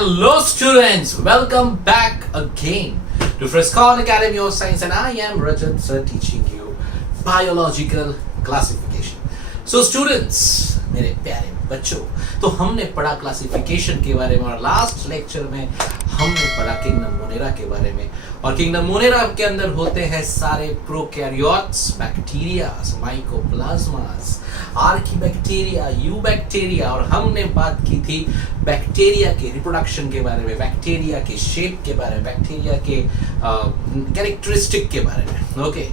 Hello students, welcome back again to Frescon Academy of Science and I am Rajat sir teaching you biological classification. So students, मेरे प्यारे बच्चों, तो हमने पढ़ा classification के बारे में और लास्ट लेक्चर में हमने पढ़ा किंगडम मोनेरा के बारे में और किंगडम मोनेरा के अंदर होते हैं सारे प्रोकैरियोट्स, बैक्टीरिया, माइकोप्लाज्मास, आर्कीबैक्टीरिया, यूबैक्टीरिया और हमने बात की थी बैक्टीरिया के रिप्रोडक्शन के बारे में, बैक्टीरिया के शेप के बारे में, बैक्टीरिया के कैरेक्टरिस्टिक के बारे में. ओके,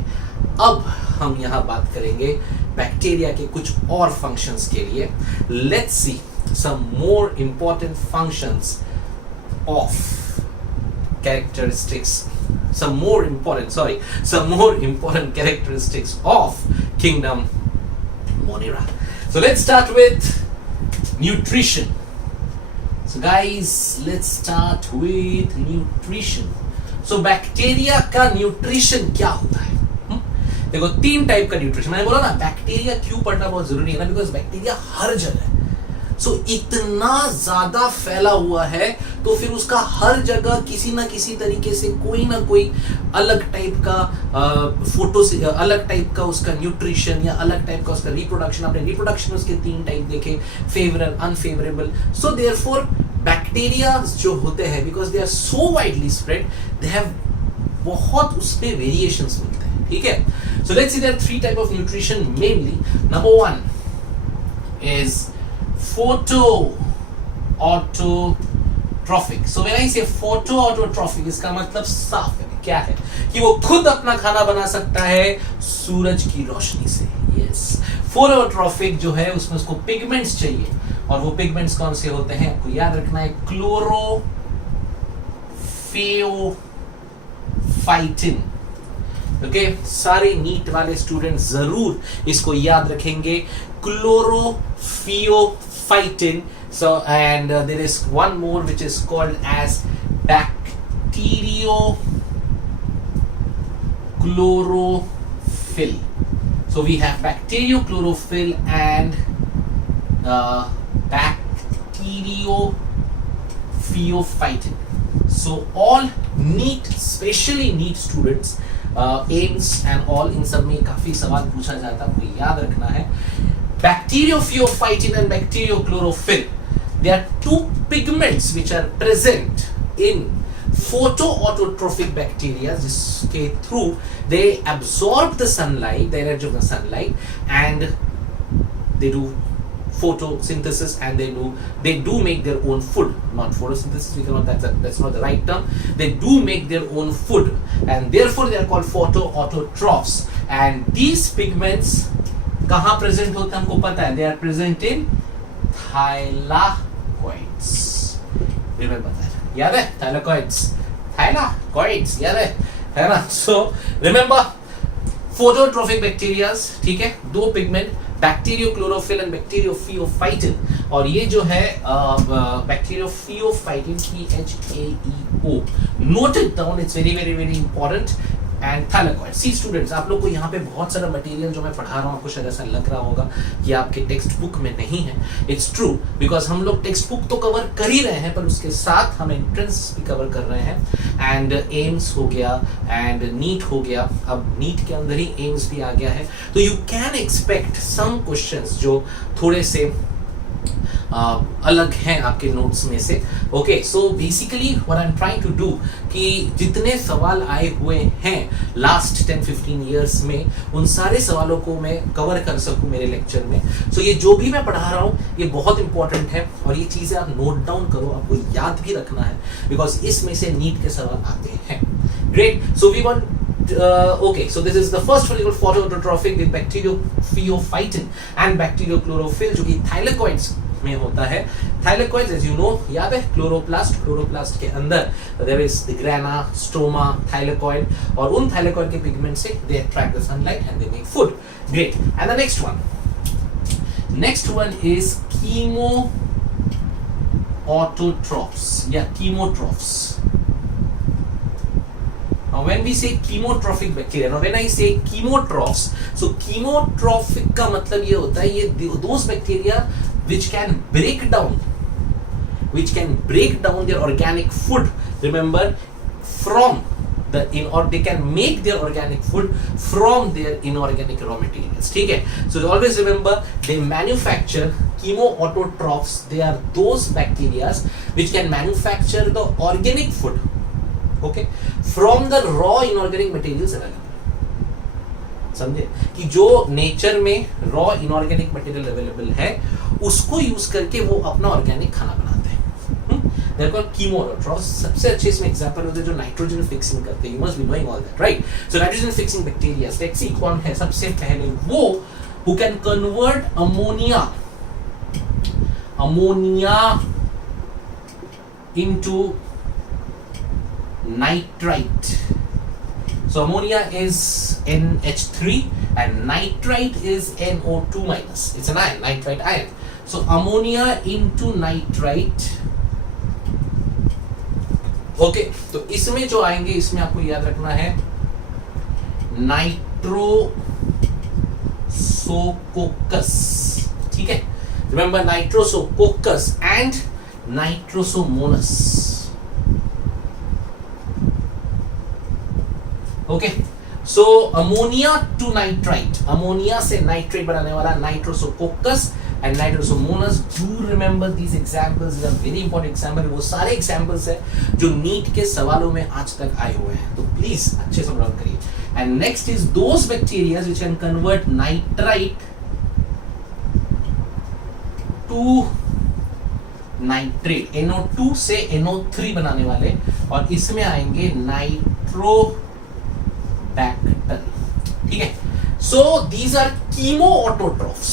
अब हम यहाँ बात करेंगे बैक्टीरिया के कुछ और फंक्शंस के लिए. Let's see some more important functions of characteristics, some more important characteristics of kingdom Monera. So let's start with nutrition. So guys, let's start with nutrition. So bacteria का nutrition क्या होता है? देखो, तीन टाइप का nutrition. मैंने बोला ना, बैक्टीरिया क्यों पढ़ना बहुत जरूरी है ना, बिकॉज बैक्टीरिया हर जगह है. सो इतना ज्यादा फैला हुआ है तो फिर उसका हर जगह किसी ना किसी तरीके से कोई ना कोई अलग टाइप का अलग टाइप का उसका न्यूट्रिशन या अलग टाइप का उसका रिप्रोडक्शन. आपने रिप्रोडक्शन उसके तीन टाइप देखे, favourable, unfavourable. So therefore bacteria जो होते हैं, because they are so widely spread, they have बहुत उसमें वेरिएशंस मिलते हैं. ठीक है, so let's see there are three type of nutrition mainly. Number one is photoautotropic. So when I say photoautotropic, इसका मतलब साफ है, क्या है कि वो खुद अपना खाना बना सकता है सूरज की रोशनी से. यस, photoautotropic जो है उसमें उसको पिगमेंट्स चाहिए और वो पिगमेंट्स कौन से होते हैं आपको याद रखना है. क्लोरोफियोफाइटिन. ओके, सारे नीट वाले स्टूडेंट जरूर इसको याद रखेंगे, chlorophyophytin. So and there is one more which is called as bacteriochlorophyll. So we have bacteriochlorophyll and bacteriophysophytin. So all NEET, especially NEET students, AIIMS and all, इन सब में काफी सवाल पूछा जाता है, आपको याद रखना है. Bacteriophysophytin and bacteriochlorophyll, they are two pigments which are present in photoautotropic bacteria, जिसके through they absorb the sunlight, the energy of the sunlight, and they do photosynthesis and they do make their own food. Not photosynthesis, we cannot, that's not the right term. They do make their own food and therefore they are called photoautotrophs. And these pigments कहाँ present होते हैं हमको पता है. They are present in thylakoids. Remember that. याद है thylakoids याद है ना. So remember phototropic bacteria, ठीक है, दो पिगमेंट बैक्टीरियोक्लोरोफिल एंड बैक्टीरियोफियोफाइटिन. और ये जो है bacteriopheophytin, PHAEO, note it down, it's very very very important. And thylakoid. See students, आप लोग को यहाँ पे बहुत सारा मटेरियल जो मैं पढ़ा रहा हूँ आपको शायद ऐसा लग रहा होगा कि आपके टेक्स्ट बुक में नहीं है. इट्स ट्रू, बिकॉज हम लोग टेक्स्ट बुक तो कवर कर ही रहे हैं पर उसके साथ हम एंट्रेंस भी कवर कर रहे हैं. एंड एम्स हो गया एंड नीट हो गया, अब नीट के अंदर ही एम्स भी आ गया है. तो you can expect some questions जो थोड़े से अलग हैं आपके नोट्स में से. Okay, so basically what I am trying to do कि जितने सवाल आए हुए हैं लास्ट 10-15 इयर्स में, उन सारे सवालों को मैं कवर कर सकूं मेरे लेक्चर में. सो ये जो भी मैं पढ़ा रहा हूँ ये बहुत इंपॉर्टेंट है और ये चीज़ें आप नोट डाउन करो, आपको याद भी रखना है बिकॉज इसमें से नीट के सवाल आते हैं. Great, so we want okay, so this is the first one, called photoautotropic with bacteriophysophytin and bacteriochlorophyll, जो कि thylakoids में होता है. Thylakoids, as you know, याद है, क्लोरोप्लास्ट के अंदर there is the grana, stroma, thylakoid, और उन thylakoid के पिगमेंट से they attract the sunlight and they make food. Great. And the next one is chemoautotrophs, chemotrophs. Now when we say chemotrophic bacteria, now when I say chemotrophs, so chemotrophic का मतलब ये होता है ये those bacteria which can break down which can break down their organic food, remember, from or they can make their organic food from their inorganic raw materials. ठीक है? So always remember, they manufacture chemoautotrophs. They are those bacteria which can manufacture the organic food, okay, from the raw inorganic materials available. समझे कि जो nature में raw inorganic material available है उसको use करके वो अपना ऑर्गेनिक खाना बनाते हैं. They're called chemoautotrophs. सबसे अच्छे इसमें एग्जांपल होते हैं जो नाइट्रोजन फिक्सिंग करते हैं. You must be knowing all that, right? So nitrogen fixing bacteria, let's see कौन है सबसे पहले. वो who can convert ammonia into nitrite. So ammonia is NH3 and nitrite is NO2 minus. It's an ion, nitrite ion. So ammonia into nitrite. Okay, तो इसमें जो आएंगे इसमें आपको याद रखना है नाइट्रोसोकोकस. ठीक है, remember nitrosococcus and nitrosomonas. Okay, so ammonia to nitrite, ammonia से नाइट्रेट बनाने वाला नाइट्रोसोकोकस and nitrosomonas. Do remember these examples. These are very important examples. वो सारे examples है जो नीट के सवालों में आज तक आए हुए हैं, तो प्लीज अच्छे से नोट करिए. And next is those bacteria which can convert nitrite to nitrate, NO2 से NO3 बनाने वाले, और इसमें आएंगे नाइट्रोबैक्टर. ठीक है, so these are chemoautotrophs.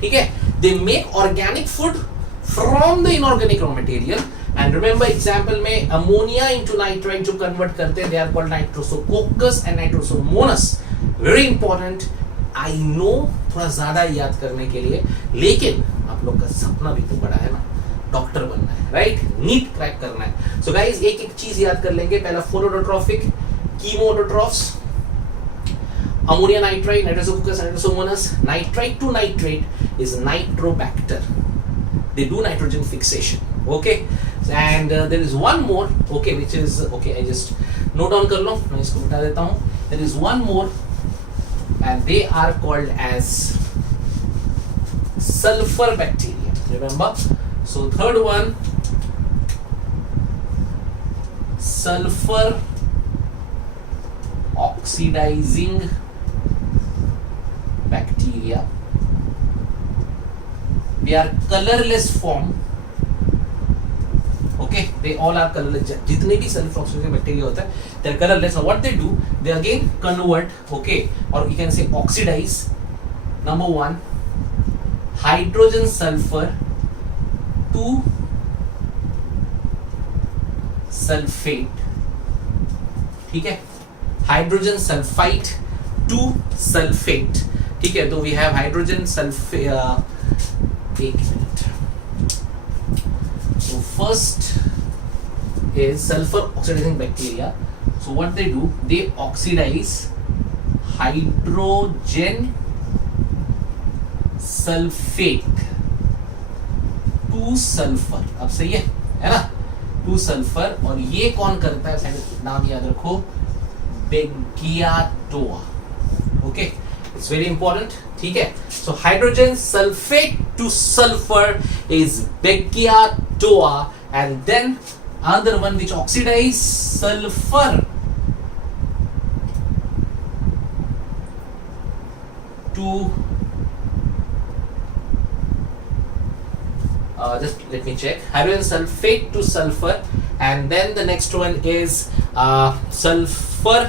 ठीक है, they make organic food from the inorganic raw material. And remember example में ammonia into nitrite जो convert करते हैं, they are called nitrosococcus and nitrosomonas. Very important. I know थोड़ा ज्यादा याद करने के लिए, लेकिन आप लोग का सपना भी तो बड़ा है ना, डॉक्टर बनना है, राइट? नीट क्रैक करना है. So guys, एक एक चीज याद कर लेंगे. पहला photoautotropic, chemoautotrophs, ammonia nitrite, nitrosococcus, nitrosomonas. Nitrite to nitrate is nitrobacter. They do nitrogen fixation. Okay, and there is one more. Okay, which is okay. I just note down कर लो, मैं इसको बता देता हूँ. There is one more, and they are called as sulfur bacteria. Remember? So third one, sulfur oxidizing bacteria. They are colorless form. Okay, they all are colorless. जितने भी sulfur oxidizing bacteria होता है, they are colorless. So what they do, they again convert, okay, or you can say oxidize. Number one, hydrogen sulfur to sulfate. ठीक है, hydrogen sulphide to sulphate. ठीक है, तो we have hydrogen sulphate. एक minute. So first is sulfur oxidizing bacteria. So what they do, they oxidize hydrogen sulfate to sulfur. अब सही है ना? To sulphur. और ये कौन करता है, नाम याद रखो, Beggiatoa. Okay, it's very important. ठीक है, so hydrogen sulphate to sulphur is Beggiatoa, and then another one which oxidise sulphur to just let me check. Hydrogen sulfate to sulfur, and then the next one is sulfur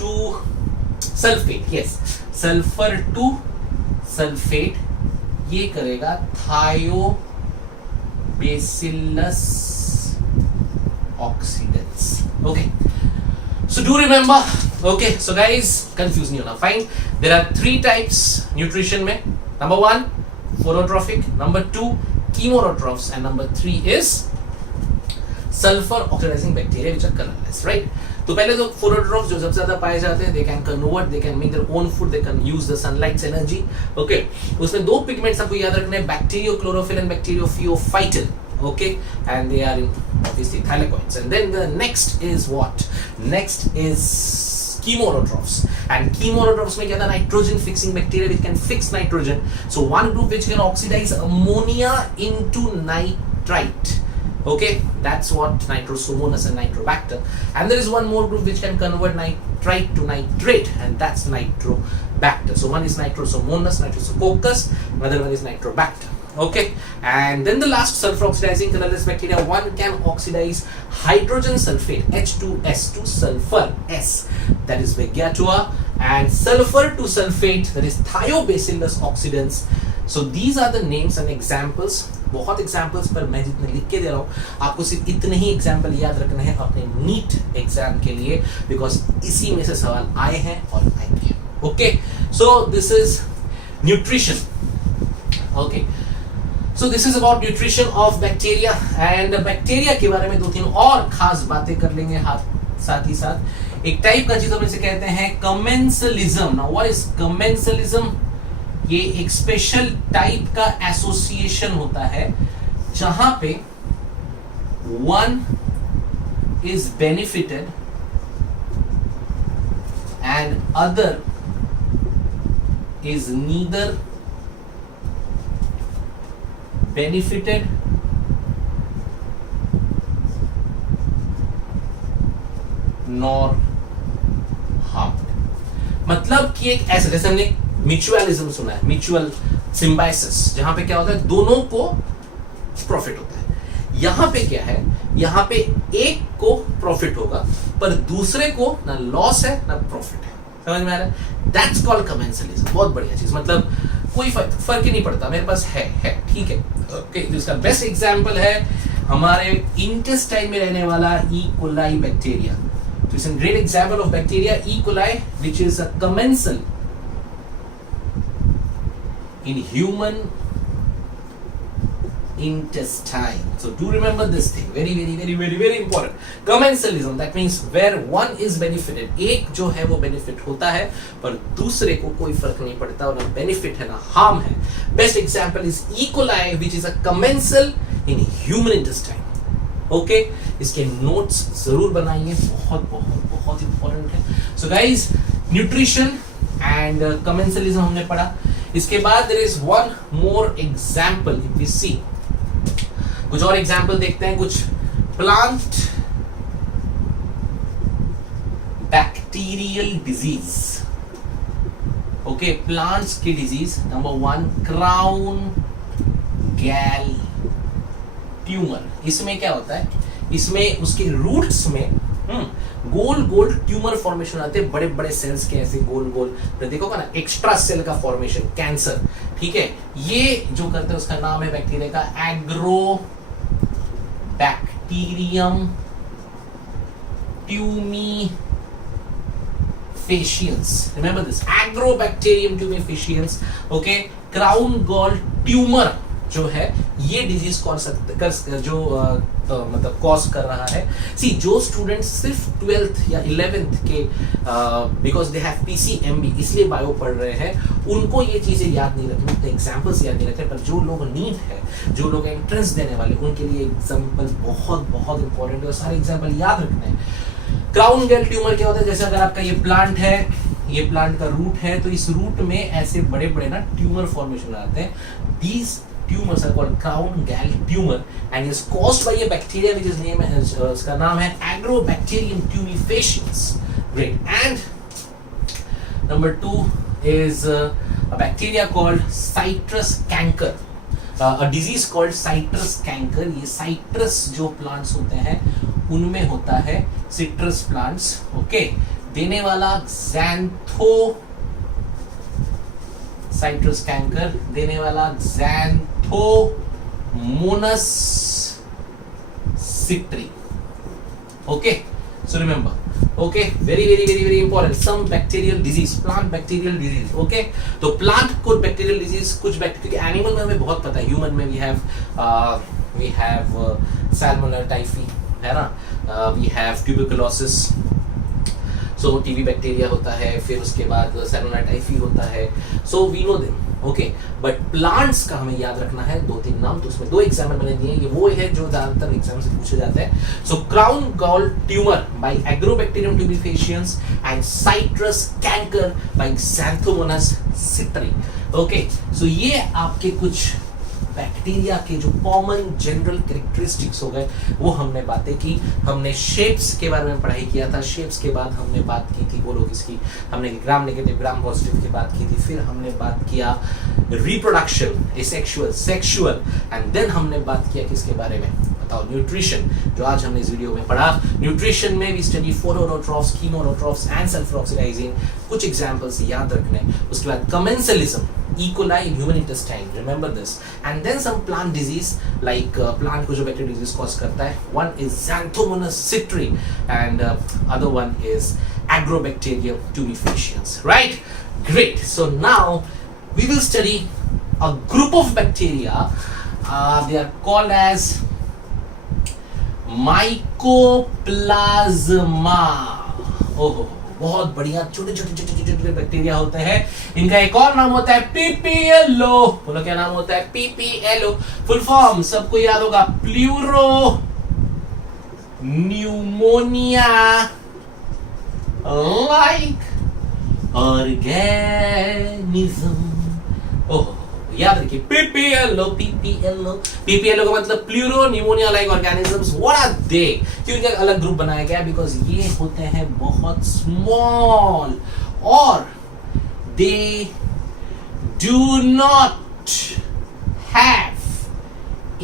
to sulfate. Yes, sulfur to sulfate. ये करेगा Thiobacillus oxidans. Okay, so do remember. Okay, so guys, confuse नहीं होना. Fine. There are 3 types nutrition में. Number 1, photoautotropic. Number 2, chemoautotrophs, and number 3 is sulfur oxidizing bacteria which are colorless, right? तो पहले तो photoautotrophs जो सबसे ज्यादा पाए जाते हैं, they can convert, they can make their own food, they can use the sunlight's energy. Okay, उसमें 2 पिगमेंट्स आपको याद रखने हैं, bacteriochlorophyll and bacteriopheophytin. okay, and they are in obviously thylakoids. And then the next is what? Next is chemorotrophs. And chemorotrophs में क्या था? Nitrogen fixing bacteria which can fix nitrogen. So one group which can oxidize ammonia into nitrite. Okay, that's what Nitrosomonas and Nitrobacter. And there is one more group which can convert nitrite to nitrate, and that's Nitrobacter. So one is Nitrosomonas, Nitrosococcus, another one is Nitrobacter. Okay, and then the last sulfur oxidizing colorless bacteria, one can oxidize hydrogen sulfate H2S to sulfur S, that is Vegatua, and sulfur to sulfate, that is Thiobacillus oxidans. So these are the names and examples. बहुत examples पर मैं जितने लिख के दे रहा हूँ आपको सिर्फ इतने ही एग्जाम्पल याद रखने हैं अपने नीट एग्जाम के लिए, बिकॉज इसी में से सवाल आए हैं और आएंगे. Okay, so this is nutrition. Okay, so this is about nutrition of bacteria. And bacteria के बारे में 2-3 और खास बातें कर लेंगे साथ ही साथ. एक टाइप का चीज हम इसे कहते हैं commensalism. Now what is commensalism? ये एक स्पेशल टाइप का एसोसिएशन होता है जहां पे one is benefited and other is neither benefited nor harmed. मतलब कि एक ऐसे, जैसे हमने म्यूचुअलिज्म सुना है, म्यूचुअल सिम्बाइसिस, जहां पे क्या होता है दोनों को प्रॉफिट होता है. यहां पे क्या है? यहां पे एक को प्रॉफिट होगा पर दूसरे को ना लॉस है ना प्रॉफिट है. समझ में आ रहा है? That's called commensalism. बहुत बढ़िया चीज, मतलब कोई फर्क ही नहीं पड़ता, मेरे पास है ठीक है. ओके, इसका बेस्ट एग्जांपल है हमारे इंटेस्टाइन में रहने वाला ई कोलाई बैक्टीरिया. तो it's a great example of bacteria E coli which is a commensal in human intestine. So do remember this thing, very important. Commensalism, that means where one is benefited, एक जो है वो benefit होता है पर दूसरे को कोई फर्क नहीं पड़ता और ना benefit है ना harm है. Best example is E. coli which is a commensal in human intestine. Okay, इसके notes जरूर बनाइए, बहुत important है. So guys, nutrition and commensalism हमने पढ़ा. इसके बाद there is one more example if we see. कुछ और एग्जाम्पल देखते हैं. कुछ plant bacterial disease. Okay, plants की डिजीज. नंबर 1, क्राउन गैल ट्यूमर. इसमें क्या होता है? इसमें उसके रूट्स में गोल ट्यूमर फॉर्मेशन आते हैं, बड़े बड़े सेल्स के ऐसे गोल. देखोगा ना एक्स्ट्रा सेल का फॉर्मेशन, कैंसर. ठीक है, ये जो करते हैं उसका नाम है बैक्टीरिया का agrobacterium tumefaciens. Remember this, agrobacterium tumefaciens. Okay, crown gall tumour जो है ये डिजीज मतलब कॉज कर रहा है. सी, जो स्टूडेंट्स सिर्फ 12th या 11th के बिकॉज दे हैव पीसीएमबी इसलिए बायो पढ़ रहे हैं, उनको ये चीजें याद नहीं रखनी, एग्जाम्पल्स याद नहीं रखते. पर जो लोग नीट है, जो लोग एंट्रेंस देने वाले, उनके लिए एग्जाम्पल बहुत इंपॉर्टेंट है और सारे एग्जाम्पल याद रखने हैं. क्राउन गैल ट्यूमर क्या होता है? जैसे अगर आपका ये प्लांट है, ये प्लांट का रूट है, तो इस रूट में ऐसे बड़े ना ट्यूमर फॉर्मेशन आते हैं. These tumors are called crown gall tumor and is caused by a bacteria which is named as उसका नाम है Agrobacterium tumefaciens. Great. And number 2 is a bacteria called citrus canker. A disease called citrus canker. ये citrus जो plants होते हैं उनमें होता है, citrus plants. Okay, देने वाला xantho citrus canker, देने वाला Xanthomonas citri. Okay, so remember. Okay, very important. Some bacterial disease, plant bacterial disease. Okay, तो plant को bacterial disease, कुछ bacteria, animal में हमें बहुत पता है. Human में we have salmonella typhi, है ना? We have tuberculosis. So TB bacteria होता है, फिर उसके बाद सैलोना टाइफी होता है, so we know them, okay. But plants का हमें याद रखना है 2-3 नाम, तो उसमें 2 एग्जाम्पल मैंने दिए, ये वो है जो ज्यादातर एग्जाम से पूछे जाते हैं। So crown gall tumour by Agrobacterium tumefaciens and citrus canker by xanthomonas citri, okay. So ये आपके कुछ बैक्टीरिया के जो कॉमन जनरल कैरेक्टरिस्टिक्स हो गए, वो हमने बातें की। हमने शेप्स के बारे में पढ़ाई किया था, शेप्स के बाद हमने बात की थी, बोलो किसकी, हमने ग्राम नेगेटिव ग्राम पॉजिटिव की बात की थी, फिर हमने बात किया reproduction, asexual, sexual, and then हमने बात किया किसके बारे में, बताओ, न्यूट्रिशन, जो आज हमने इस वीडियो में पढ़ा। न्यूट्रिशन में वी स्टडी फोटोरोट्रॉफ्स, कीमोरोट्रॉफ्स एंड सल्फरऑक्सीडाइजिन, कुछ एग्जांपल्स याद रखने। उसके बाद commensalism, E. coli in human intestine, remember this, and then some plant disease like plant को जो bacterial disease cause करता है, one is xanthomonas citri and other one is agrobacterium tumefaciens, right? Great. So now we will study a group of bacteria. They are called as mycoplasma. Oh, बहुत बढ़िया, छोटे छोटे bacteria होते हैं। इनका एक और नाम होता है पीपीएलओ, बोलो क्या नाम होता है, पीपीएलओ। फुल फॉर्म सबको याद होगा, pleuropneumonia like organism. Oh, याद रखिए, पीपीएलओ, पीपीएलओ, पीपीएलओ का मतलब pleuropneumonia like organisms. What are they? क्यों इनका अलग ग्रुप बनाया गया? बिकॉज ये होते हैं बहुत स्मॉल और they do not have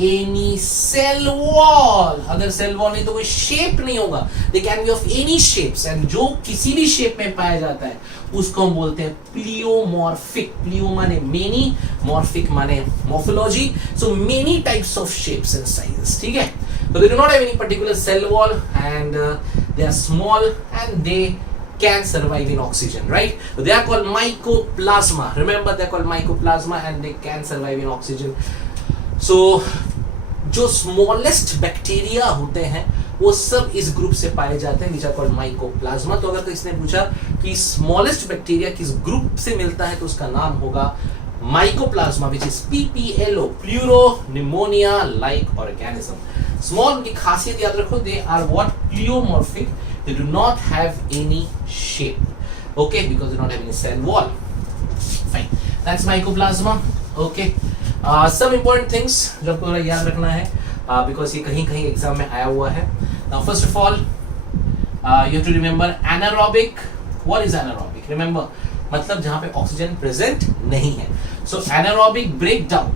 any cell wall. अगर सेल वॉल नहीं तो कोई शेप नहीं होगा। They can be of any shapes, and जो किसी भी शेप में पाया जाता है उसको हम बोलते हैं प्लियोमॉर्फिक। प्लियो माने मेनी, मॉर्फिक माने morphology, so many types of shapes and sizes, ठीक है। So they do not have any particular cell wall and they are small and they can survive in oxygen, right? So they are called mycoplasma. Remember, they are called mycoplasma and they can survive in oxygen. So जो smallest bacteria होते हैं वो सब इस group से पाए जाते हैं, which are called mycoplasma. तो अगर किसने पूछा कि smallest bacteria किस ग्रुप से मिलता है तो उसका नाम होगा mycoplasma, which is PPLO, pleuropneumonia like organism. Small की खासियत याद रखो, they are what, pleomorphic, they do not have any shape, okay, because they don't have any cell wall. Fine, that's mycoplasma, okay. Some important things जो आपको थोड़ा याद रखना है, because ये कहीं कहीं एग्जाम में आया हुआ है. Now first of all, you have to remember anaerobic. What is anaerobic? Remember, मतलब जहाँ पे ऑक्सीजन प्रेजेंट नहीं है. So anaerobic breakdown,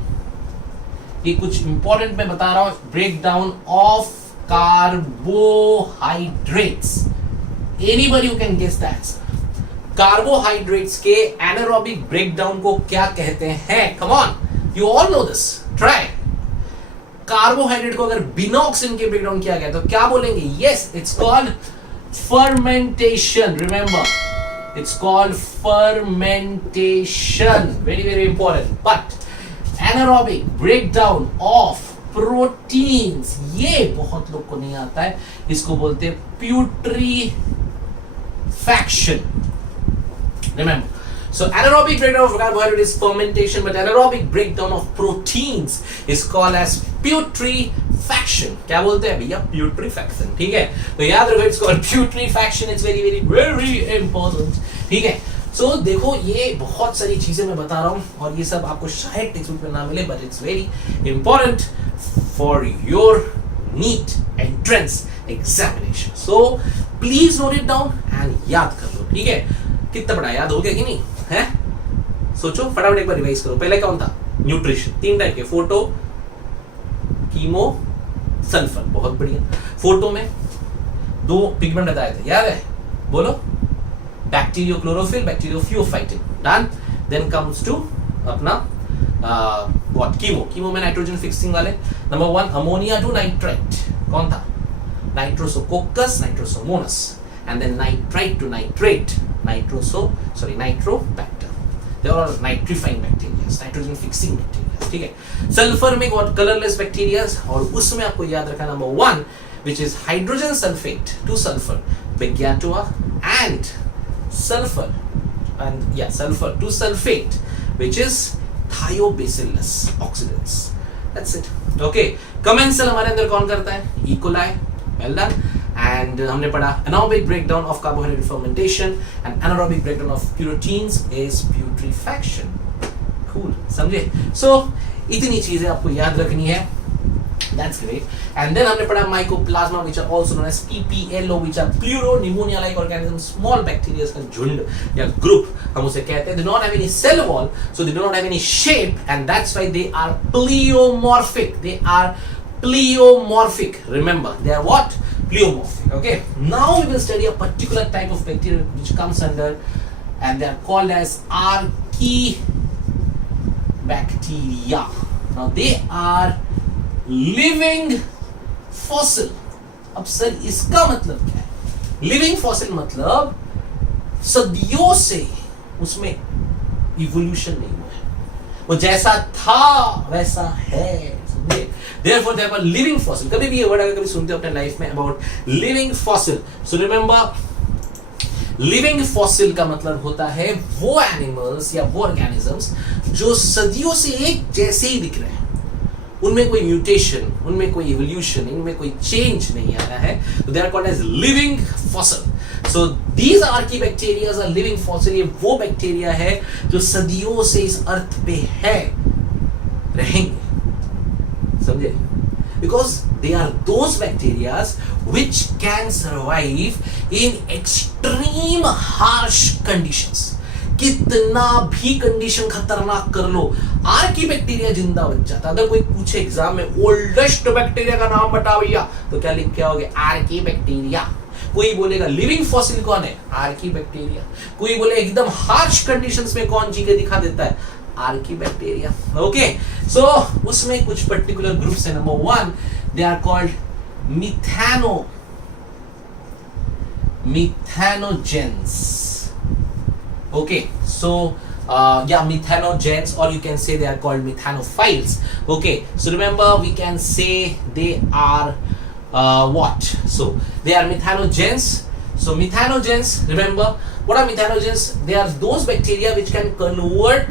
ये कुछ इंपॉर्टेंट मैं बता रहा हूं, breakdown of carbohydrates. Anybody who can guess the answer? Carbohydrates के एनारोबिक ब्रेकडाउन को क्या कहते हैं? Come on, you all know this, try. Carbohydrate को अगर बिना ऑक्सीजन के ब्रेकडाउन किया गया तो क्या बोलेंगे? Yes, it's called fermentation. Remember, it's called fermentation, very very important. But anaerobic breakdown of proteins, ये बहुत लोग को नहीं आता है, इसको बोलते हैं putrefaction. Remember, so anaerobic breakdown of carbohydrate is fermentation, but anaerobic breakdown of proteins is called as putrefaction. क्या बोलते हैं भैया? putrefaction, ठीक है. तो याद रखो, it's called putrefaction. It's very very very important, ठीक है. So देखो, ये बहुत सारी चीजें मैं बता रहा हूँ और ये सब आपको शायद टेक्स्ट बुक में ना मिले, but it's very important for your NEET entrance examination. So please note it down and याद कर लो, ठीक है. कितना बड़ा याद हो गया कि नहीं है? सोचो, फटाफट एक बार रिवाइज करो. पहले कौन था? न्यूट्रिशन. 3 टाइप के, फोटो, कीमो, सल्फर. बहुत बढ़िया. फोटो में 2 पिगमेंट बताए थे, याद है? बोलो. Bacteriochlorophyll, bacteriopheophytin. Done. Then comes to अपना व्हाट, कीमो. कीमो में नाइट्रोजन फिक्सिंग वाले. Number 1 ammonia to nitrite. कौन था? Nitrosococcus, Nitrosomonas. And then nitrite to nitrate, Nitrobacter. They are nitrifying bacteria, nitrogen fixing bacteria, ठीक है. सल्फर में what, colourless bacteria, और उसमें आपको याद रखना number 1 which is hydrogen sulfate to sulfur, Begatoa and sulfur sulfur to sulfate, which is thiobacillus oxidants. That's it. Okay, commensal हमारे अंदर कौन करता है? E. coli. Well done. And हमने पढ़ा anaerobic breakdown of carbohydrate fermentation and anaerobic breakdown of proteins is putrefaction. Cool, समझे? So इतनी चीजें आपको याद रखनी है. That's great. And then हमने पढ़ा mycoplasma, which are also known as PPLO, which are pleuropneumonia-like organisms, small bacteria का झुंड या group हम उसे कहते हैं. They do not have any cell wall, so they do not have any shape, and that's why they are pleomorphic. They are pleomorphic. Remember, they are what? Pleomorphic. Okay. Now we will study a particular type of bacteria which comes under, and they are called as Archaebacteria. Now they are living fossil. अब sir इसका मतलब क्या है? Living fossil मतलब सदियों से उसमें evolution नहीं हुआ है, वो जैसा था वैसा है. Therefore they are living fossil. कभी भी ये वर्ड अगर कभी सुनते हो अपने लाइफ में about living fossil, so remember living fossil का मतलब होता है वो एनिमल्स या वो ऑर्गेनिजम्स जो सदियों से एक जैसे ही दिख रहे हैं, उनमें कोई म्यूटेशन, उनमें कोई इवोल्यूशन, इनमें कोई चेंज नहीं आया है. तो they are called as living fossil. So these archaebacterias are living fossil. ये वो बैक्टीरिया है जो सदियों से इस अर्थ पे है, रहेंगे. समझे? Because they are those bacterias which can survive in extreme harsh conditions. कितना भी कंडीशन खतरनाक कर लो, आर्कीबैक्टीरिया जिंदा बच जाता. अगर कोई पूछे एग्जाम में ओल्डेस्ट बैक्टीरिया का नाम बताओ भैया, तो क्या लिख के आओगे? आर्कीबैक्टीरिया. कोई बोलेगा लिविंग फॉसिल कौन है? आर्कीबैक्टीरिया. कोई बोले एकदम हार्श कंडीशंस में कौन जी के दिखा देता है? आर्कीबैक्टीरिया. ओके, सो उसमें कुछ पर्टिकुलर ग्रुप्स है. Number 1, they are called methanogens. Okay, so methanogens, or you can say they are called methanophiles. Okay, so remember we can say they are what? So they are methanogens. So methanogens, remember what are methanogens? They are those bacteria which can convert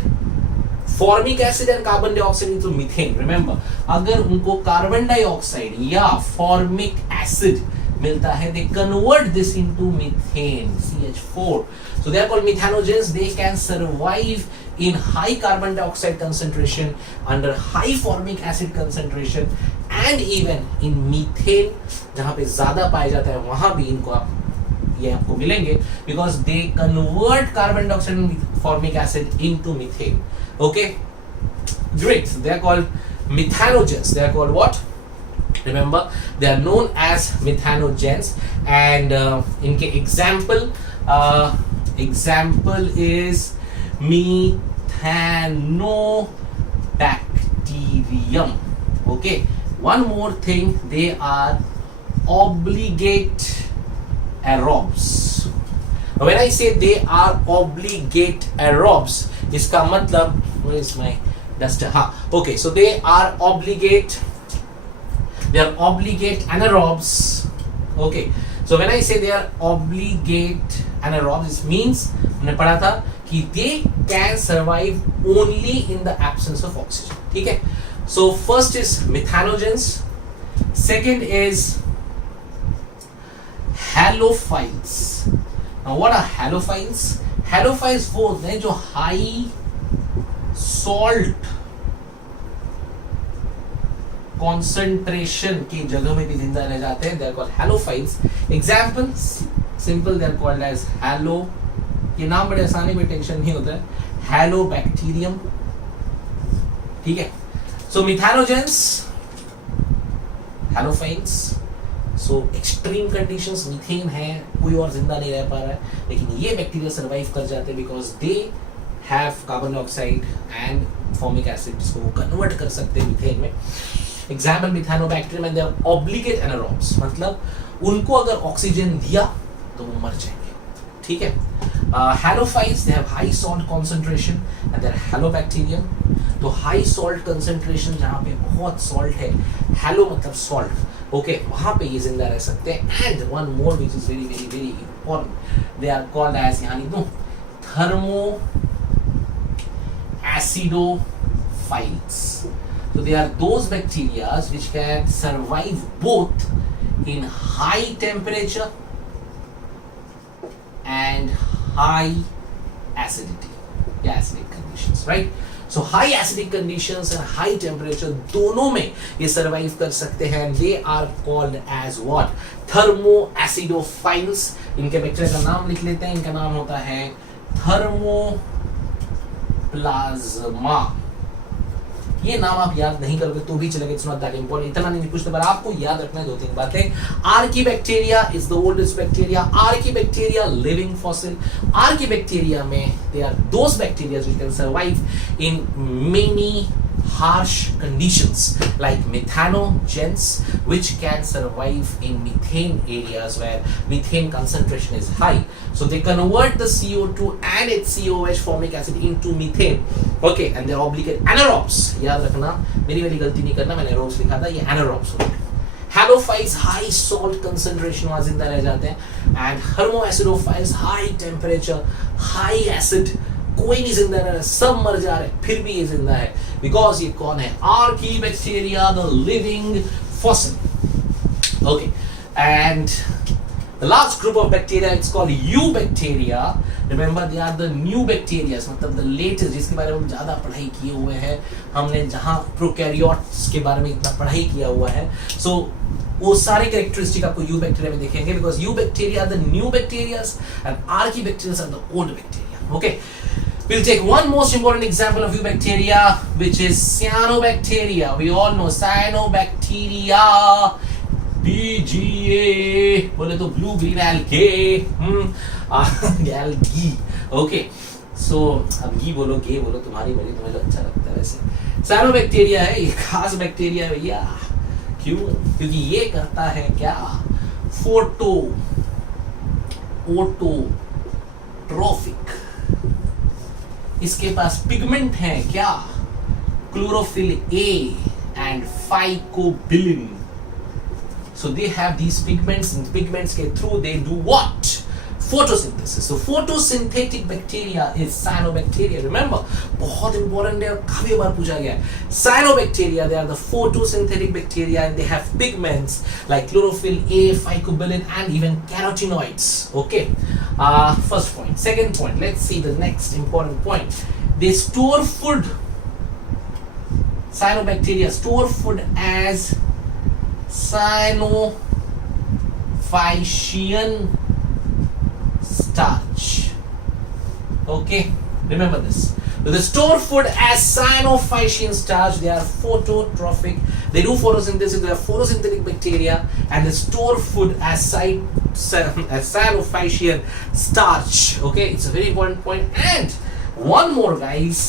formic acid and carbon dioxide into methane. Remember, अगर उनको carbon dioxide या formic acid मिलता है, they convert this into methane, CH4. So they are called methanogens. They can survive in high carbon dioxide concentration, under high formic acid concentration, and even in methane, जहाँ पे ज़्यादा पाया जाता है वहाँ भी इनको ये आपको मिलेंगे, because they convert carbon dioxide and formic acid into methane. Okay, great. So they are called methanogens. They are called what? Remember, they are known as methanogens, and इनके example is methanobacterium. Okay, one more thing, they are obligate aerobes. When I say they are obligate aerobes, इसका मतलब, where is my duster? Okay, so they are obligate anaerobes. Okay, so when I say they are obligate anaerobes, it means हमने पढ़ा था कि they can survive only in the absence of oxygen. ठीक है? So first is methanogens, second is halophiles. Now what are halophiles? Halophiles वो होते हैं जो high salt concentration की जगह में भी जिंदा रह जाते हैं. They are called halophiles. Example simple, they are called as halo. ये नाम बड़े आसानी में, टेंशन नहीं होता है. Halobacterium. ठीक है? So methanogens, halophiles. So extreme conditions, methane है, कोई और जिंदा नहीं रह पा रहा है, लेकिन ये बैक्टीरिया सर्वाइव कर जाते हैं because they have carbon dioxide and formic acid, जिसको वो कन्वर्ट कर सकते हैं मीथेन में. Example methanobacterium, and they are obligate anaerobes, मतलब उनको अगर ऑक्सीजन दिया तो वो मर जाएंगे. ठीक है? Halophiles, they have high salt concentration and they are halobacterium. तो हाई सॉल्ट कंसंट्रेशन जहाँ पे बहुत सॉल्ट है, हैलो मतलब सॉल्ट, ओके, वहां पे ये जिंदा रह सकते हैं। And one more which is very very very important, they are called as, यहाँ लिख दूं, thermo acidophils. So they are those bacteria which can survive both in high temperature and high acidity, acidic conditions, right? So high acidic conditions and high temperature दोनों में ये survive कर सकते हैं। They are called as what? Thermoacidophils. इनके bacteria का नाम लिख लेते हैं। इनका नाम होता है थर्मोप्लाज्मा। ये नाम आप याद नहीं करोगे तो भी चलेगा, इट्स नॉट दैट इंपॉर्टेंट, इतना नहीं पूछते, पर आपको याद रखना है दो तीन बातें। Archaebacteria is the oldest bacteria. Archaebacteria living fossil. Archaebacteria में they are those bacteria which can survive in many harsh conditions like methanogens, which can survive in methane areas where methane concentration is high. So they convert the CO2 and its COH formic acid into methane. Okay, and they're obligate anaerobes. याद रखना, मेरी गलती नहीं करना, मैंने aerobes लिखा था, ये anaerobes होते हैं। Halophiles high salt concentration वहाँ जिंदा रह जाते हैं, and hermoacidophiles high temperature, high acid, कोई नहीं जिंदा रह रहा, सब मर जा रहे, फिर भी ये जिंदा है, बिकॉज ये कौन है? Archaebacteria, the living fossil. Okay, and the last group of bacteria it's called eubacteria. Remember they are the new bacteria, मतलब द लेटेस्ट, जिसके बारे में हम ज्यादा पढ़ाई किए हुए हैं, हमने जहां प्रोकैरियोट्स के बारे में इतना पढ़ाई किया हुआ है। सो वो सारे कैरेक्टरिस्टिक आपको यू बैक्टीरिया में देखेंगे, because eubacteria the new bacterias and archaebacterias are the old bacteria. Okay, we'll take one most important example of eubacteria, which is cyanobacteria. We all know cyanobacteria, BGA, बोले तो blue green algae, algae. Okay, so अब गी बोलो, गे बोलो, तुम्हारी मर्जी, तुम्हें जो अच्छा लगता है वैसे। cyanobacteria है, ये खास बैक्टीरिया है भैया। क्यों? क्योंकि ये करता है क्या? ऑटोट्रॉफिक। इसके पास पिगमेंट है क्या? Chlorophyll A and phycobilin. So they have these pigments, and pigments के through they do what? Photosynthesis. So photosynthetic bacteria is cyanobacteria. Remember, बहुत important है और काफी बार पूछा गया है। Cyanobacteria, they are the photosynthetic bacteria and they have pigments like chlorophyll A, phycobilin and even carotenoids. Okay. First point. Second point. Let's see the next important point. They store food. Cyanobacteria store food as cyanophycian starch. Okay, remember this. So they store food as cyanophycian starch. They are phototrophic. They do photosynthesis. They are photosynthetic bacteria, and they store food as cyanophycian starch. Okay, it's a very important point. And one more, guys.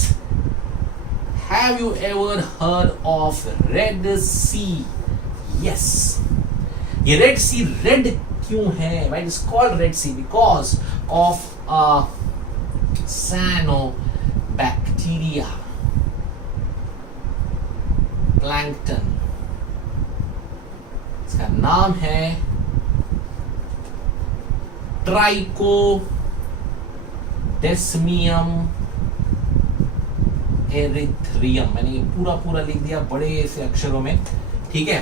Have you ever heard of Red Sea? Yes. ये Red Sea red क्यों है? Why it is called Red Sea? Because of cyanobacteria, plankton. इसका नाम है ट्राइकोडेस्मियम एरिथ्रियम। मैंने ये पूरा लिख दिया बड़े से अक्षरों में, ठीक है?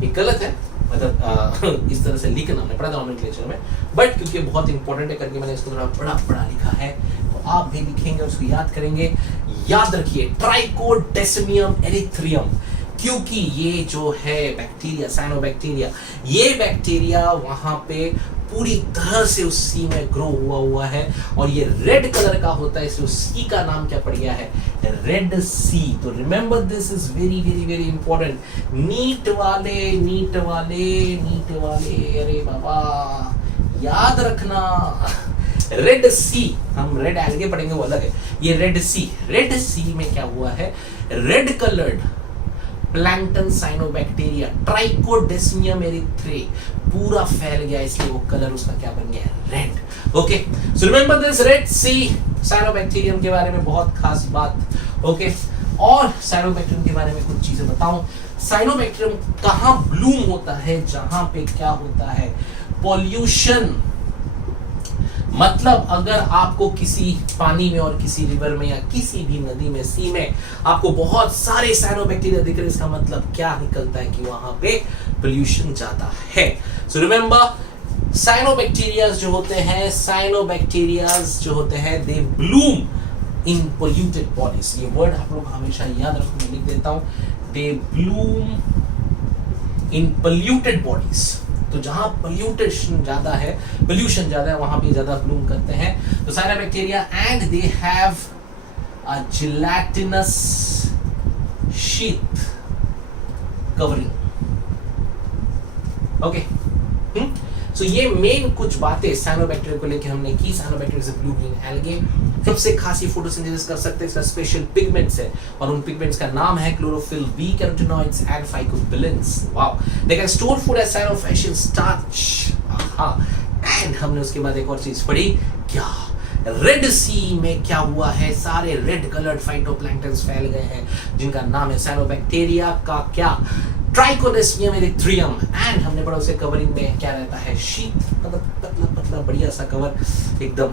ये गलत है, मतलब इस तरह से लिखना हमने पढ़ा था नोमेनक्लेचर में, बट क्योंकि बहुत इंपॉर्टेंट है करके मैंने इसको थोड़ा बड़ा लिखा है, तो आप भी लिखेंगे और उसको याद करेंगे। याद रखिए ट्राइकोडेस्मियम एरिथ्रियम, क्योंकि ये जो है बैक्टीरिया, साइनोबैक्टीरिया, ये बैक्टीरिया वहां पे पूरी तरह से उस सी में ग्रो हुआ है और ये रेड कलर का होता है, इसलिए उस सी का नाम क्या पड़ गया है? Red Sea. तो remember this is very very very important. NEET वाले, अरे बाबा याद रखना, रेड सी, हम रेड एल्गे पढ़ेंगे वो अलग है, ये रेड सी में क्या हुआ है? रेड कलर्ड प्लैंकटन साइनोबैक्टीरिया ट्राइकोडेस्मियम एरिथ्रे पूरा फैल गया, इसलिए वो कलर उसका क्या बन गया? Red. Okay, so remember this Red Sea cyanobacterium के बारे में बहुत खास बात। ओके, और साइनोबैक्टीरियम के बारे में कुछ चीजें बताऊं। साइनोबैक्टीरियम कहाँ ब्लूम होता है? जहां पे क्या होता है? पॉल्यूशन। मतलब अगर आपको किसी पानी में और किसी रिवर में या किसी भी नदी में, सी में आपको बहुत सारे साइनोबैक्टीरिया दिख रहे हैं, इसका मतलब क्या निकलता है कि वहां पे पोल्यूशन ज्यादा है। सो रिमेंबर, साइनोबैक्टीरियाज जो होते हैं, साइनोबैक्टीरियाज जो होते हैं, दे ब्लूम इन पोल्यूटेड बॉडीज। ये वर्ड आप लोग हमेशा याद रखो, मैं लिख देता हूं, दे ब्लूम इन पोल्यूटेड बॉडीज। तो जहां पोल्यूशन ज्यादा है वहां पे ज्यादा ब्लूम करते हैं। तो cyanobacteria and they have a gelatinous sheath covering. Okay, so ये मेन कुछ बातें साइनोबैक्टीरिया को लेकर हमने की। साइनोबैक्टीरिया से ब्लू ग्रीन एल्गे सबसे खासी फोटोसिंथेसिस कर सकते हैं, इसका स्पेशल पिगमेंट्स है और उन पिगमेंट्स का नाम है chlorophyll b, carotenoids and phycobilins. Wow, they can store food as cyanophycean starch. And हमने उसके बाद एक और चीज पढ़ी, क्या रेड सी में क्या हुआ है? सारे रेड कलर्ड फाइटोप्लैंक्टन्स फैल गए हैं जिनका नाम है साइनोबैक्टीरिया का क्या? ट्राइकोडेस्मियम एरिथ्रियम। एंड हमने पढ़ा उसे कवरिंग में क्या रहता है? शीत, मतलब पतला पतला बढ़िया सा कवर, एकदम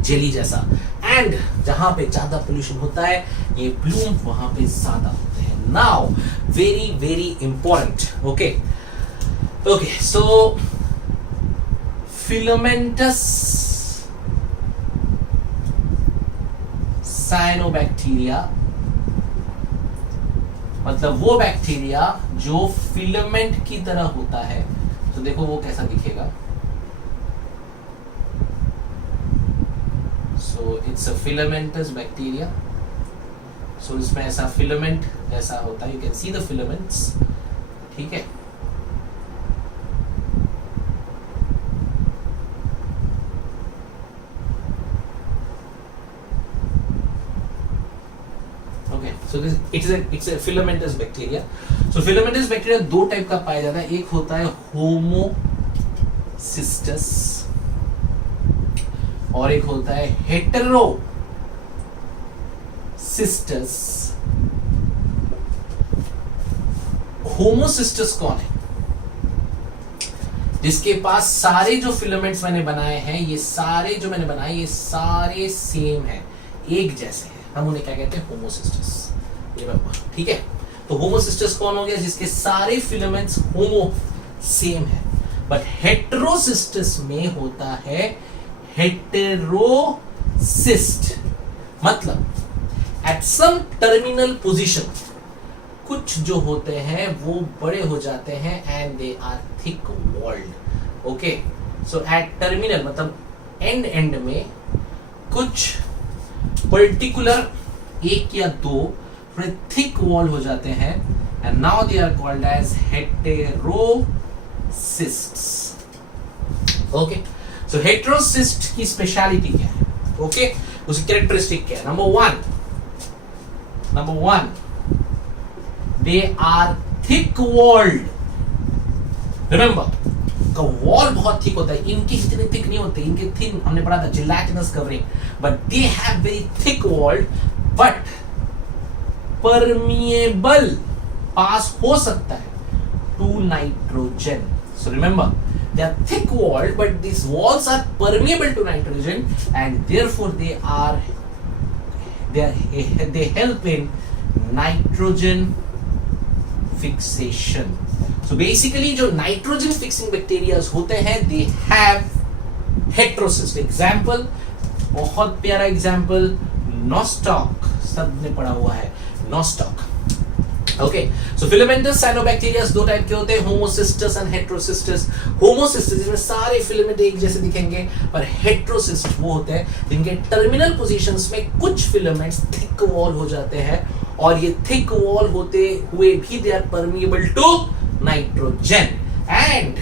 जेली जैसा। एंड जहां पे ज्यादा पोल्यूशन होता है ये ब्लूम वहां पे ज्यादा होते हैं। Now very very important, okay okay, so filamentous cyanobacteria मतलब वो बैक्टीरिया जो फिलामेंट की तरह होता है। तो देखो वो कैसा दिखेगा। So it's a filamentous bacteria. So इसमें ऐसा फिलामेंट जैसा होता है, you can see the filaments, ठीक है। So it's a filamentous bacteria. So filamentous bacteria दो टाइप का पाया जाता है, एक होता है होमोसिस्टस और एक होता है हेटेरोसिस्टस। होमोसिस्टस कौन है? जिसके पास सारे जो फिलामेंट्स मैंने बनाए हैं, ये सारे जो मैंने बनाए ये सारे सेम है, एक जैसे हैं, हम उन्हें क्या कहते हैं? होमोसिस्टस। ठीक है, तो होमोसिस्टस कौन हो गया? जिसके सारे फिलामेंट्स होमो सेम है। बट हेटेरोसिस्टस में होता है हेटेरोसिस्ट, मतलब एट सम टर्मिनल पोजीशन कुछ जो होते हैं वो बड़े हो जाते हैं and they are thick walled. Okay, so at terminal मतलब एंड में कुछ पर्टिकुलर एक या दो थिक वॉल हो जाते हैं and now they are called as heterocysts. Okay, so heterocyst की स्पेशलिटी क्या है? ओके, उसकी कैरेक्टरिस्टिक क्या है? Number one they are thick walled. Remember, का वॉल बहुत थिक होता है, इनके इतने थिक नहीं होते, इनके थिन हमने पढ़ा था gelatinous covering, but they have very thick walled but permeable, pass हो सकता है to nitrogen. So remember, they are thick walled but these walls are permeable to nitrogen and therefore they help in nitrogen fixation. So basically जो nitrogen fixing bacteria होते हैं they have heterocyst. Example, बहुत प्यारा example, nostoc, सबने पढ़ा हुआ है nostoc. Okay, so filamentous साइनोबैक्टीरियाज दो टाइप के होते हैं, होमोसिस्टस एंड हेटेरोसिस्टस। होमोसिस्टस जिसमें सारे फिलामेंट एक जैसे दिखेंगे, पर हेटेरोसिस्ट वो होते हैं जिनके टर्मिनल पोजीशंस में कुछ फिलामेंट्स थिक वॉल हो जाते हैं और ये थिक वॉल होते हुए भी they are permeable to nitrogen and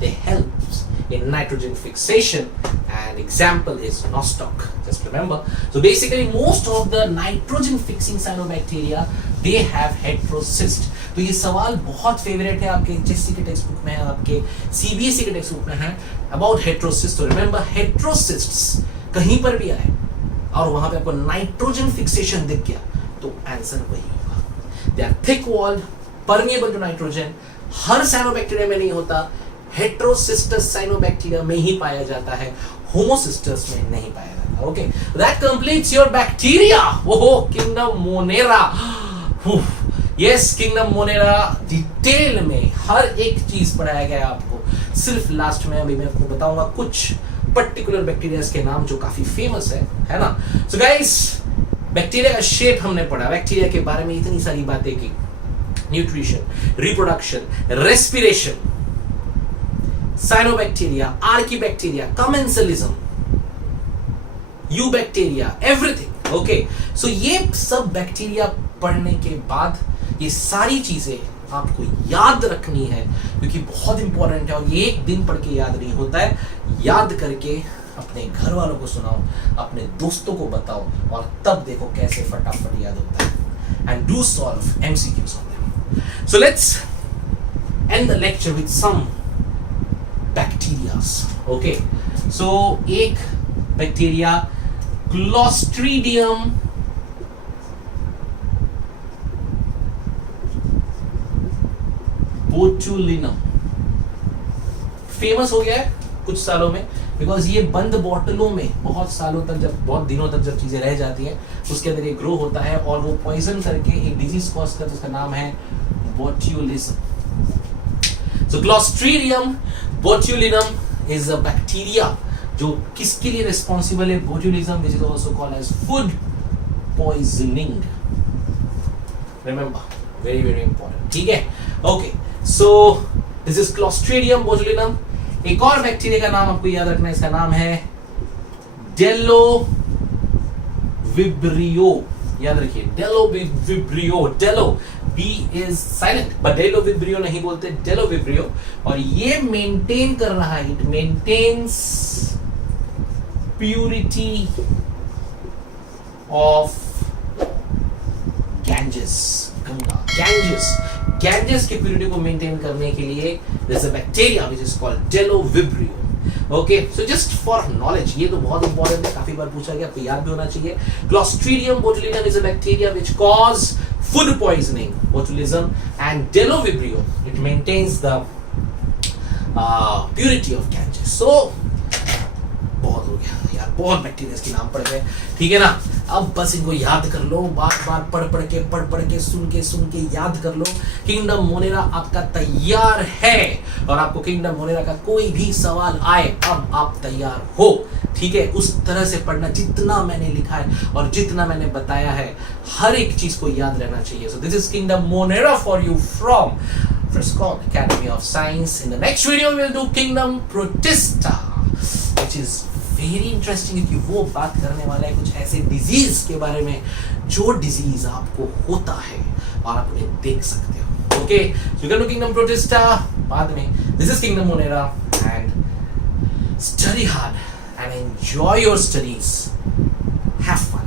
they helps in nitrogen fixation, and example is nostoc. Just remember, so basically most of the nitrogen fixing cyanobacteria they have heterocyst. तो ये सवाल बहुत फेवरेट है आपके HSC के टेक्स्ट बुक में है, आपके सीबीएसई के टेक्स्ट बुक में है अबाउट हेटेरोसिस्ट। तो रिमेंबर, हेटेरोसिस्ट्स कहीं पर भी आए और वहां पे आपको नाइट्रोजन फिक्सेशन दिख गया तो आंसर वही होगा। They are thick walled permeable to nitrogen, हर साइनोबैक्टीरिया में नहीं होता, हेटेरोसिस्टस साइनोबैक्टीरिया में ही पाया जाता है, होमोसिस्टस में नहीं पाया जाता। Okay, that completes your bacteria. ओहो, kingdom Monera. Yes, kingdom Monera detail में हर एक चीज पढ़ाया गया आपको। सिर्फ लास्ट में अभी मैं आपको बताऊंगा कुछ पर्टिकुलर बैक्टीरिया के नाम जो काफी फेमस है ना। सो गाइस, बैक्टीरिया का शेप हमने पढ़ा, बैक्टीरिया के बारे में इतनी सारी बातें की, nutrition, reproduction, respiration, cyanobacteria, archaebacteria, commensalism, eubacteria, everything. Okay, so ये सब बैक्टीरिया पढ़ने के बाद ये सारी चीजें आपको याद रखनी है, क्योंकि बहुत इंपॉर्टेंट है और ये एक दिन पढ़ के याद नहीं होता है। याद करके अपने घर वालों को सुनाओ, अपने दोस्तों को बताओ, और तब देखो कैसे फटाफट याद होता है। And do solve MCQs on them. So let's end the lecture with some bacterias. Okay, so एक बैक्टीरिया क्लोस्ट्रीडियम बोटुलिनम फेमस हो गया है कुछ सालों में, बिकॉज ये बंद बोतलों में बहुत सालों तक, जब बहुत दिनों तक जब चीजें रह जाती हैं, उसके अंदर ये ग्रो होता है और वो पॉइजन करके एक डिजीज कॉज करता है, जिसका नाम है botulism. So Clostridium botulinum is a bacteria जो किसके लिए रिस्पॉन्सिबल है? Botulism, which is also called as food poisoning. Remember, very very important. ठीक है, okay, so this is Clostridium botulinum. एक और बैक्टीरिया का नाम आपको याद रखना है, इसका नाम है डेलो विब्रियो। याद रखिए, डेलो vibrio. Delo, B is silent, but Delo vibrio नहीं बोलते, डेलो विब्रियो। और ये मेंटेन कर रहा है, it maintains purity of Ganges, Ganga, Ganges की प्यूरिटी को मेंटेन करने के लिए there is a bacteria which is called Bdellovibrio. Okay, so just for knowledge, ये तो बहुत इंपॉर्टेंट है, काफी बार पूछा गया, आपको याद भी होना चाहिए। Clostridium botulinum is a bacteria which cause food poisoning, botulism, and Bdellovibrio it maintains the purity of Ganges. So बहुत हो गया यार, बहुत बैक्टीरिया के नाम पड़ गए, ठीक है ना। अब बस इनको याद कर लो, बार बार पढ़ के सुन के याद कर लो। किंगडम मोनेरा आपका तैयार है, और आपको किंगडम मोनेरा का कोई भी सवाल आए, अब आप तैयार हो, ठीक है। उस तरह से पढ़ना जितना मैंने लिखा है और जितना मैंने बताया है, हर एक चीज को याद रहना चाहिए। सो this is kingdom Monera for you from Frescon Academy of Science. In the next video we will do Kingdom Protista, which is very interesting, क्योंकि वो बात करने वाला है कुछ ऐसे डिजीज के बारे में जो डिजीज आपको होता है और आप उन्हें देख सकते हो। Okay, so you can do kingdom protista बाद में। This is kingdom monera, and study hard and enjoy your studies, have fun.